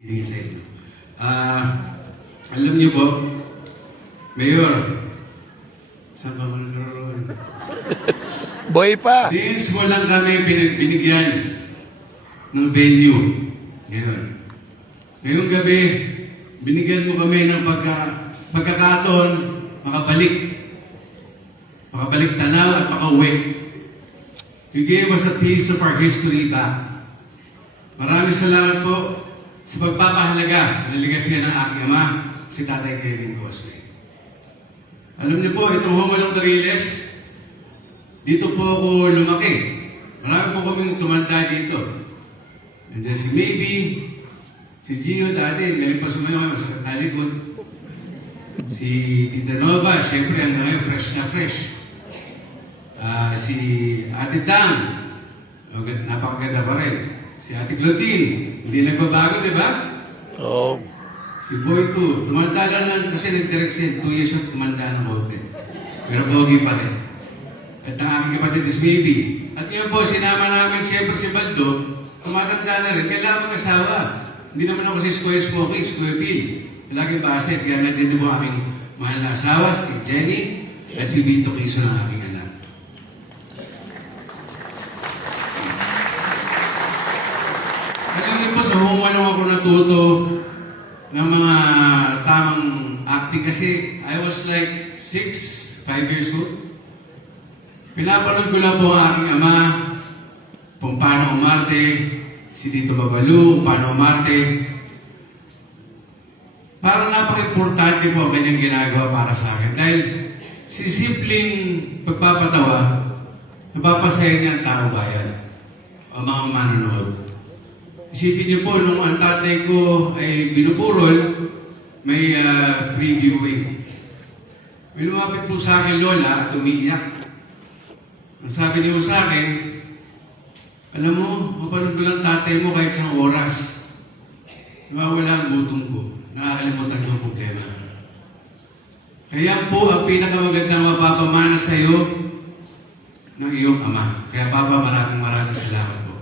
Hindi sa inyo. Alam niyo po, Mayor, saan ka man naroon? Boy pa. Since mo lang kami binigyan ng venue. Ngayong gabi, binigyan mo kami ng pagkakataon makabalik tanaw at makauwi. You gave us a piece of our history back. Maraming salamat po sa pagpapahalaga ng ligasya ng aking ama, si Tatay Kevin Cosme. Alam niyo po, itong Humulong Tariles, dito po ako lumaki. Marami po kaming tumanda dito. Nandiyan si Maybe, si Gio dati, galing pa sumayo sa talikod. Si Tita Nova, syempre hanggang ngayon, fresh na fresh. Si Ate Dang, napakaganda pa rin. Si Ate Claudine, hindi nagbabago, di ba? Oo. Si Boy 2, tumanda lang kasi nag-direct siya, 2 years old, tumanda ng konti. Pero pogi pa rin. At ang aking kapatid is Baby. At yun po, sinama namin siyempre si Baldo, tumatanda na rin, kailangan mag-asawa. Hindi naman ako si Square Smoking, Square Bill. Laging bastet, kaya nandiyan din po aking mahal na asawa, si Jenny, at si Vito Kiso ng aking anak. Alam niyo po, sa Humulong ako natuto ng mga tamang acting kasi I was like 5 years old. Pinapanood ko lang po ang aking ama kung paano umarte, si Tito Babalu, kung paano umarte. Parang napaka-importante po ang kanyang ginagawa para sa akin. Dahil si simpleng pagpapatawa, napapasaya niya ang tao bayan, ang mga manonood. Isipin niyo po, nung ang tatay ko ay binuburol, may free viewing. May lumapit po sa akin, Lola, at umiiyak. Ang sabi niyo sa akin, alam mo, mapanood ko lang tatay mo kahit isang oras. Nawawala ang gutom ko. Nakakalimutan ko ang problema. Kaya po, ang pinakamagandang mapapamana sa iyo ng iyong ama. Kaya Papa, maraming salamat po.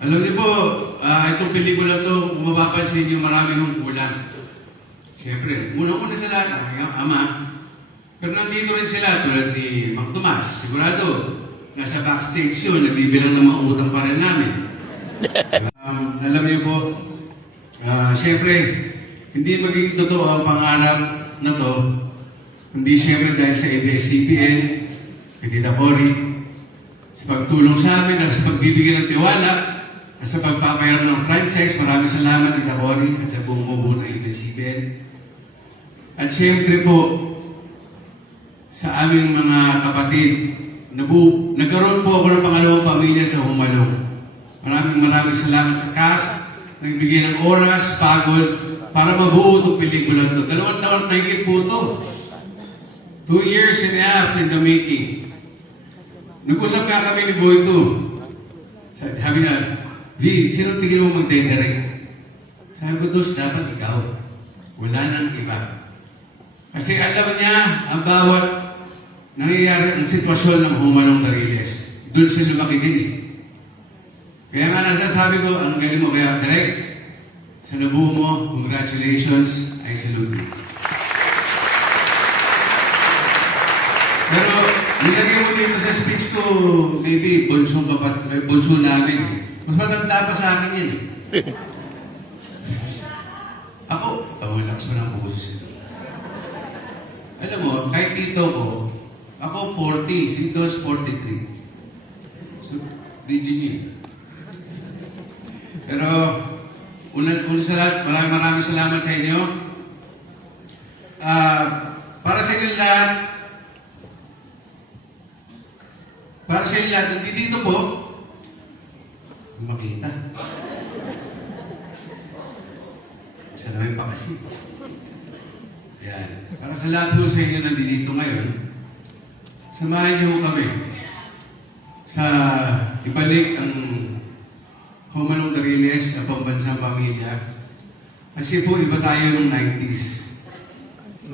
Alam niyo po, itong pelikula to, kung mapapansin niyo, marami hong kulang. Siyempre, una-una sa lahat, ang aking ama. Pero nandito rin sila, tulad ni Mang Tomas. Sigurado, nasa backstage yun, nagbibilang ng mga utang pa rin namin. Alam niyo po, siyempre, hindi magiging totoo ang pangarap na to, hindi siyempre dahil sa ABS-CBN, kay Tita Cory, sa pagtulong sa amin, at sa pagbibigay ng tiwala, at sa pagpapayaran ng franchise. Maraming salamat, Tita Cory, at sa buong buo ng ABS-CBN. At siyempre po, sa aming mga kapatid, nagkaroon po ako ng pangalawang pamilya sa Humulong. Maraming salamat sa cast, nagbigay ng oras, pagod, para mabuo itong pelikula ito. 2 taon mahigit po ito. 2 years and a half in the making. Nag-usap nga kami ni Boy 2. Sabi niya, V, sino tingin mo magdedirect? Sabi ko, Dos, dapat ikaw. Wala nang iba. Kasi alam niya ang bawat nangyayari ang sitwasyon ng Humulong Tariles. Doon siya lumaki din eh. Kaya nga nasasabi ko, ang galing mo kaya direct, sa nabuo mo, congratulations, I salute you. Pero, nilagay mo dito sa speech ko, maybe, bunso namin eh. Mas matanda pa sa akin yan eh. Ako, tawalax mo ng boses ito. Alam mo, kahit tito ko, ako 40, si Dos 43. So, region niya eh. Pero, una sa lahat, maraming salamat sa inyo. Para sa inyo lahat, hindi dito po, makita. Isa naman pa kasi. Ayan. Para sa lahat po sa inyo nandito ngayon, samahan niyo kami sa ibalik ang Humulong Tariles sa pambansang pamilya. Kasi po, iba tayo ng 90s.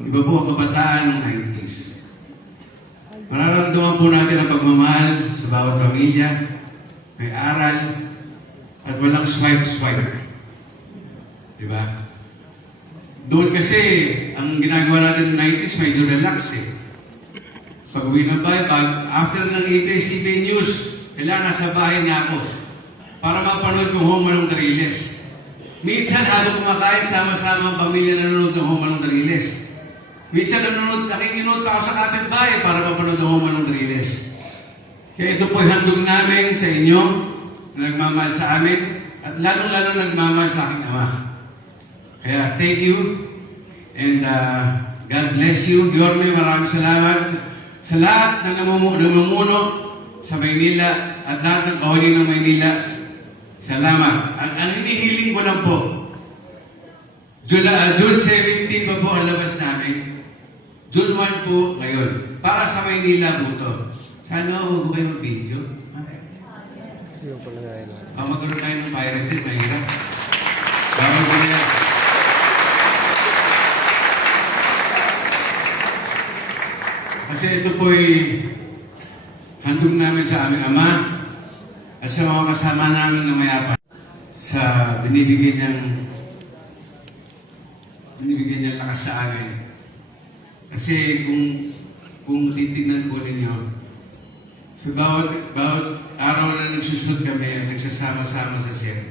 Iba po ang kabataan ng 90s. Mararamdaman po natin ang pagmamahal sa bawat pamilya, may aral, At walang swipe-swipe. Diba? Doon kasi, ang ginagawa natin ng 90s, medyo relax eh. Pag uwi ng bahay, after ng ABS-CBN News, kailangan nasa bahay niya ako para mapanood yung Home Along the Riles. Minsan, habang kumakain, sama-sama ang pamilya nanonood ng Home Along the Riles. Minsan, nakikinood pa ako sa kapitbahay para mapanood ng Home Along the Riles. Kaya ito po'y handog namin sa inyo na nagmamahal sa amin at lalong-lalo nagmamahal sa aking ama. Kaya thank you and God bless you. Yorme, maraming salamat sa lahat na namumuno sa Maynila at lahat ng kawani ng Maynila. Salamat. Ang hinihiling ko lang po, June 17 pa po ang labas namin. June 1 po ngayon. Para sa Maynila po to. Sana huwag kayo mag-video. Magkaroon tayo ng pirated, mahirap. Bawal ko na yan. Kasi ito po'y handog namin sa aming ama at sa mga kasama namin na mayapan sa binibigyan niyang lakas sa amin. Kasi kung titignan po ninyo, sa bawat araw na nagsusud kami at nagsasama-sama sa set,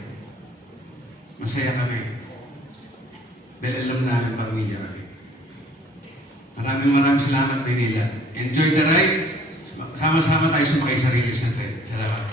masaya kami. Dahil alam namin pamilya kami. Maraming salamat, Maynila. Enjoy the ride. Sama-sama tayo sumakay sa release na train. Salamat.